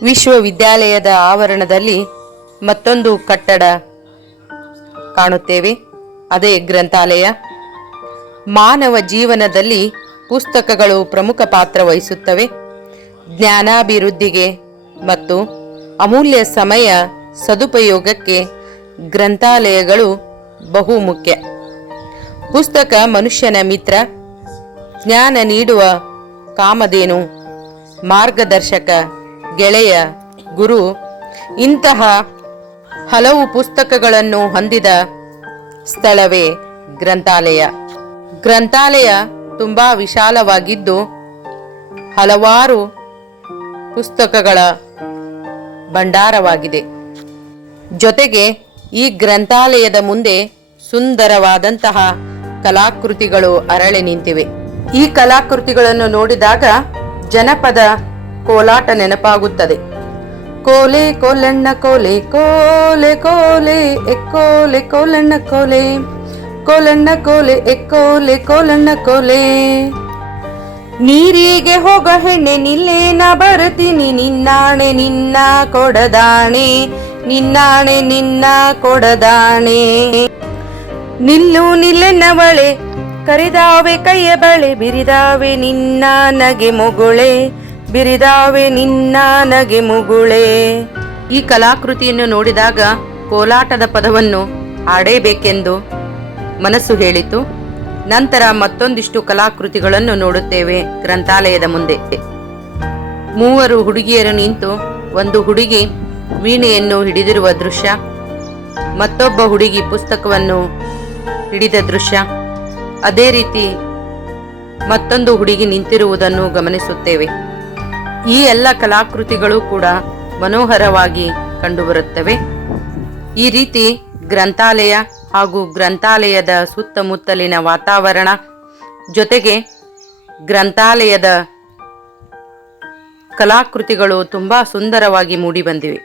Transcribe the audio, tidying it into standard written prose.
ವಿಶ್ವವಿದ್ಯಾಲಯದ ಆವರಣದಲ್ಲಿ ಮತ್ತೊಂದು ಕಟ್ಟಡ ಕಾಣುತ್ತೇವೆ, ಅದೇ ಗ್ರಂಥಾಲಯ. ಮಾನವ ಜೀವನದಲ್ಲಿ ಪುಸ್ತಕಗಳು ಪ್ರಮುಖ ಪಾತ್ರ ವಹಿಸುತ್ತವೆ. ಜ್ಞಾನಾಭಿವೃದ್ಧಿಗೆ ಮತ್ತು ಅಮೂಲ್ಯ ಸಮಯ ಸದುಪಯೋಗಕ್ಕೆ ಗ್ರಂಥಾಲಯಗಳು ಬಹು ಮುಖ್ಯ. ಪುಸ್ತಕ ಮನುಷ್ಯನ ಮಿತ್ರ, ಜ್ಞಾನ ನೀಡುವ ಕಾಮಧೇನು, ಮಾರ್ಗದರ್ಶಕ, ಗೆಳೆಯ, ಗುರು. ಇಂತಹ ಹಲವು ಪುಸ್ತಕಗಳನ್ನು ಹೊಂದಿದ ಸ್ಥಳವೇ ಗ್ರಂಥಾಲಯ. ಗ್ರಂಥಾಲಯ ತುಂಬಾ ವಿಶಾಲವಾಗಿದ್ದು ಹಲವಾರು ಪುಸ್ತಕಗಳ ಭಂಡಾರವಾಗಿದೆ. ಜೊತೆಗೆ ಈ ಗ್ರಂಥಾಲಯದ ಮುಂದೆ ಸುಂದರವಾದಂತಹ ಕಲಾಕೃತಿಗಳು ಅರಳಿ ನಿಂತಿವೆ. ಈ ಕಲಾಕೃತಿಗಳನ್ನು ನೋಡಿದಾಗ ಜನಪದ ಕೋಲಾಟ ನೆನಪಾಗುತ್ತದೆ. ಕೋಲೆ ಕೋಲಣ್ಣ ಕೋಲೆ, ಕೋಲೆ ಕೋಲೆ ಎಕ್ಕೋಲೆ ಕೋಲಣ್ಣ ಕೋಲೆ, ಕೋಲಣ್ಣ ಕೋಲೆ ಎಕ್ಕೋಲೆ ಕೋಲಣ್ಣ ಕೋಲೆ. ನೀರಿಗೆ ಹೋಗ ಹೆಣ್ಣೆ ನಿಲ್ಲೆ ನಾ ಬರ್ತೀನಿ, ನಿನ್ನಾಣೆ ನಿನ್ನ ಕೊಡದಾಣೆ, ನಿನ್ನಾಣೆ ನಿನ್ನ ಕೊಡದಾಣೆ. ನಿಲ್ಲು ನಿಲ್ಲೆನ್ನವಳೆ ಕರಿದಾವೆ ಕೈಯ ಬಳೆ, ಬಿರಿದಾವೆ ನಿನ್ನ ನಗೆ ಮುಗುಳೆ, ಬಿರಿದಾವೆ ನಿನ್ನ ನಗೆ ಮುಗುಳೆ. ಈ ಕಲಾಕೃತಿಯನ್ನು ನೋಡಿದಾಗ ಕೋಲಾಟದ ಪದವನ್ನು ಹಾಡೇಬೇಕೆಂದು ಮನಸ್ಸು ಹೇಳಿತು. ನಂತರ ಮತ್ತೊಂದಿಷ್ಟು ಕಲಾಕೃತಿಗಳನ್ನು ನೋಡುತ್ತೇವೆ ಗ್ರಂಥಾಲಯದ ಮುಂದೆ. ಮೂವರು ಹುಡುಗಿಯರು ನಿಂತು ಒಂದು ಹುಡುಗಿ ವೀಣೆಯನ್ನು ಹಿಡಿದಿರುವ ದೃಶ್ಯ, ಮತ್ತೊಬ್ಬ ಹುಡುಗಿ ಪುಸ್ತಕವನ್ನು ಹಿಡಿದ ದೃಶ್ಯ, ಅದೇ ರೀತಿ ಮತ್ತೊಂದು ಹುಡುಗಿ ನಿಂತಿರುವುದನ್ನು ಗಮನಿಸುತ್ತೇವೆ. ಈ ಎಲ್ಲ ಕಲಾಕೃತಿಗಳು ಕೂಡ ಮನೋಹರವಾಗಿ ಕಂಡುಬರುತ್ತವೆ. ಈ ರೀತಿ ಗ್ರಂಥಾಲಯ ಹಾಗೂ ಗ್ರಂಥಾಲಯದ ಸುತ್ತಮುತ್ತಲಿನ ವಾತಾವರಣ, ಜೊತೆಗೆ ಗ್ರಂಥಾಲಯದ ಕಲಾಕೃತಿಗಳು ತುಂಬಾ ಸುಂದರವಾಗಿ ಮೂಡಿಬಂದಿವೆ.